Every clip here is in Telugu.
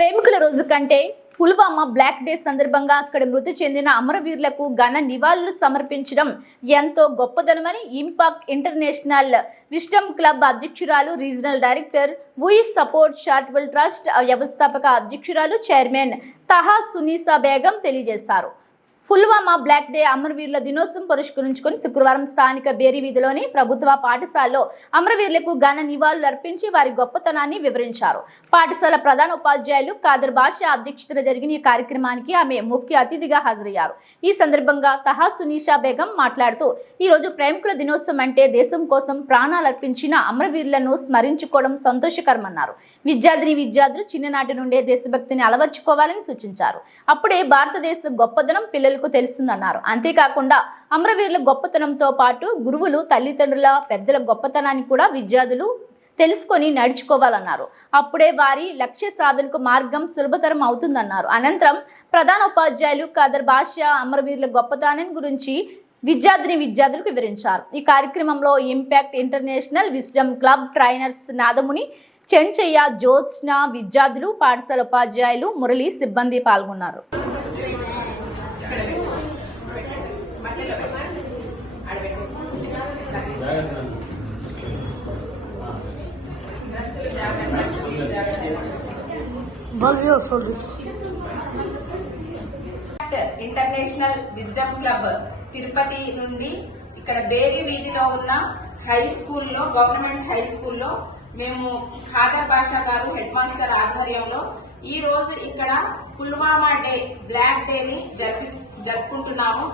ప్రేమికుల రోజు కంటే పుల్వామా బ్లాక్ డే సందర్భంగా అక్కడ మృతి చెందిన అమరవీరులకు ఘన నివాళులు సమర్పించడం ఎంతో గొప్పదనమని ఇంపాక్ట్ ఇంటర్నేషనల్ విస్డమ్ క్లబ్ అధ్యక్షురాలు regional director we support charitable trust వ్యవస్థాపక అధ్యక్షురాలు చైర్మన్ తహా సునీసా బేగం తెలియజేశారు. పుల్వామా బ్లాక్ డే అమరవీరుల దినోత్సవం పురస్కరించుకుని శుక్రవారం స్థానిక బేరీ వీధిలోని ప్రభుత్వ పాఠశాలలో అమరవీరులకు ఘన నివాళులు అర్పించి వారి గొప్పతనాన్ని వివరించారు. పాఠశాల ప్రధాన ఉపాధ్యాయులు ఖాదర్ బాషా అధ్యక్షతన జరిగిన ఈ కార్యక్రమానికి ఆమె ముఖ్య అతిథిగా హాజరయ్యారు. ఈ సందర్భంగా తహా సునీషా బేగం మాట్లాడుతూ ఈ రోజు ప్రేమికుల దినోత్సవం అంటే దేశం కోసం ప్రాణాలు అర్పించిన అమరవీరులను స్మరించుకోవడం సంతోషకరమన్నారు. విద్యార్థులు చిన్ననాటి నుండే దేశభక్తిని అలవర్చుకోవాలని సూచించారు. అప్పుడే భారతదేశ గొప్పదనం పిల్లలు తెలుస్తుందన్నారు. అంతేకాకుండా అమరవీరుల గొప్పతనంతో పాటు గురువులు, తల్లిదండ్రుల, పెద్దల గొప్పతనాన్ని కూడా విద్యార్థులు తెలుసుకొని నడుచుకోవాలన్నారు. అప్పుడే వారి లక్ష్య సాధనకు మార్గం సులభతరం అవుతుందన్నారు. అనంతరం ప్రధాన ఉపాధ్యాయులు ఖాదర్ బాషా అమరవీరుల గొప్పతనం గురించి విద్యార్థులకు వివరించారు. ఈ కార్యక్రమంలో impact international wisdom club trainers Nadamuni, Chenchaiah, Jyotsna, విద్యార్థులు, పాఠశాల ఉపాధ్యాయులు, మురళి సిబ్బంది పాల్గొన్నారు. ఇంటర్నేషనల్ విజ్డమ్ క్లబ్ తిరుపతి నుండి ఇక్కడ బేరీ వీధిలో ఉన్న హై స్కూల్లో, గవర్నమెంట్ హై స్కూల్లో మేము ఖాదర్ బాషా గారు హెడ్ మాస్టర్ ఆధ్వర్యంలో ఈ రోజు ఇక్కడ పుల్వామా డే, బ్లాక్ డే ని జరుపుకుంటున్నాము.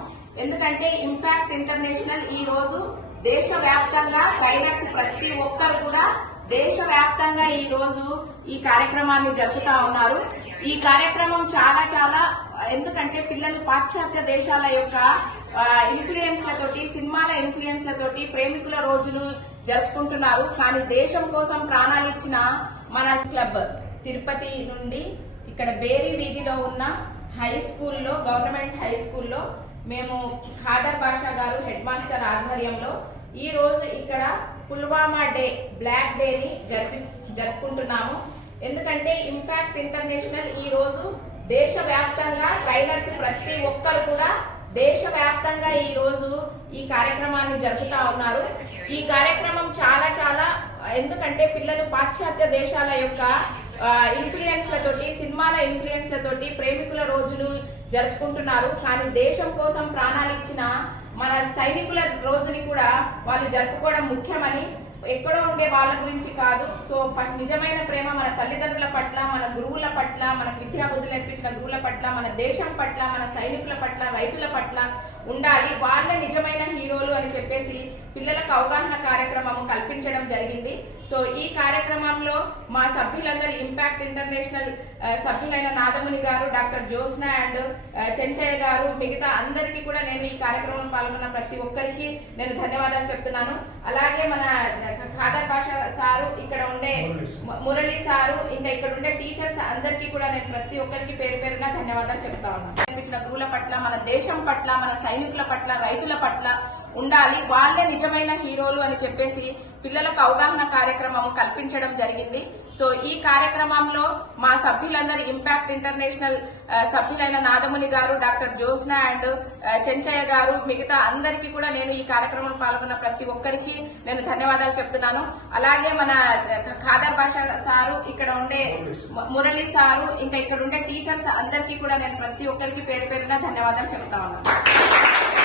ఎందుకంటే ఇంపాక్ట్ ఇంటర్నేషనల్ ఈ రోజు దేశవ్యాప్తంగా ట్రైనర్స్ ప్రతి ఒక్కరు కూడా దేశవ్యాప్తంగా ఈ రోజు ఈ కార్యక్రమాన్ని జరుపుతా ఉన్నారు. ఈ కార్యక్రమం చాలా ఎందుకంటే పిల్లలు పాశ్చాత్య దేశాల యొక్క ఇన్ఫ్లుయెన్స్లతోటి, సినిమాల ఇన్ఫ్లుయెన్స్లతోటి ప్రేమికుల రోజును జరుపుకుంటున్నారు. కానీ దేశం కోసం ప్రాణాలు ఇచ్చిన మన క్లబ్ తిరుపతి నుండి ఇక్కడ బేరీ వీధిలో ఉన్న హై స్కూల్లో, గవర్నమెంట్ హై స్కూల్లో మేము ఖాదర్ బాషా గారు హెడ్ మాస్టర్ ఆధ్వర్యంలో ఈ రోజు ఇక్కడ పుల్వామా డే, బ్లాక్ డే ని జరుపుకుంటున్నాము. ఎందుకంటే ఇంపాక్ట్ ఇంటర్నేషనల్ ఈ రోజు దేశవ్యాప్తంగా ట్రైనర్స్ ప్రతి ఒక్కరు కూడా దేశవ్యాప్తంగా ఈ రోజు ఈ కార్యక్రమాన్ని జరుపుతా ఉన్నారు. ఈ కార్యక్రమం చాలా ఎందుకంటే పిల్లలు పాశ్చాత్య దేశాల యొక్క ఇన్ఫ్లుయెన్స్లతోటి, సినిమాల ఇన్ఫ్లుయెన్స్లతోటి ప్రేమికుల రోజును జరుపుకుంటున్నారు. కానీ దేశం కోసం ప్రాణాలు ఇచ్చిన మన సైనికుల రోజుని కూడా వాళ్ళు జరుపుకోవడం ముఖ్యమని, ఎక్కడో ఉండే వాళ్ళ గురించి కాదు. సో ఫస్ట్ నిజమైన ప్రేమ మన తల్లిదండ్రుల పట్ల, మన గురువుల పట్ల, మనకు విద్యాబుద్ధులు నేర్పించిన గురువుల పట్ల, మన దేశం పట్ల, మన సైనికుల పట్ల, రైతుల పట్ల ఉండాలి. వాళ్ళే నిజమైన హీరోలు అని చెప్పేసి పిల్లలకు అవగాహన కార్యక్రమం కల్పించడం జరిగింది. సో ఈ కార్యక్రమంలో మా సభ్యులందరూ, ఇంపాక్ట్ ఇంటర్నేషనల్ సభ్యులైన నాదముని గారు, డాక్టర్ జ్యోత్స్న అండ్ చెంచయ్య గారు, మిగతా అందరికీ కూడా నేను ఈ కార్యక్రమంలో పాల్గొన్న ప్రతి ఒక్కరికి నేను ధన్యవాదాలు చెప్తున్నాను. అలాగే మన ఖాదర్ బాషా సారు, ఇక్కడ ఉండే మురళి సారు, ఇంకా ఇక్కడ ఉండే టీచర్స్ అందరికీ కూడా నేను ప్రతి ఒక్కరికి పేరున ధన్యవాదాలు చెప్తా ఉన్నాను. నేర్పించిన గురువుల పట్ల, మన దేశం పట్ల, మన సైనికుల పట్ల, రైతుల పట్ల ఉండాలి. వాళ్ళే నిజమైన హీరోలు అని చెప్పేసి పిల్లలకు అవగాహన కార్యక్రమం కల్పించడం జరిగింది. సో ఈ కార్యక్రమంలో మా సభ్యులందరూ, ఇంపాక్ట్ ఇంటర్నేషనల్ సభ్యులైన నాదముని గారు, డాక్టర్ జ్యోత్స్న అండ్ చెంచయ్య గారు, మిగతా అందరికీ కూడా నేను ఈ కార్యక్రమంలో పాల్గొన్న ప్రతి ఒక్కరికి నేను ధన్యవాదాలు చెప్తున్నాను. అలాగే మన ఖాదర్ బాషా సారు, ఇక్కడ ఉండే మురళి సారు, ఇంకా ఇక్కడ ఉండే టీచర్స్ అందరికీ కూడా నేను ప్రతి ఒక్కరికి పేరున ధన్యవాదాలు చెప్తా ఉన్నాను.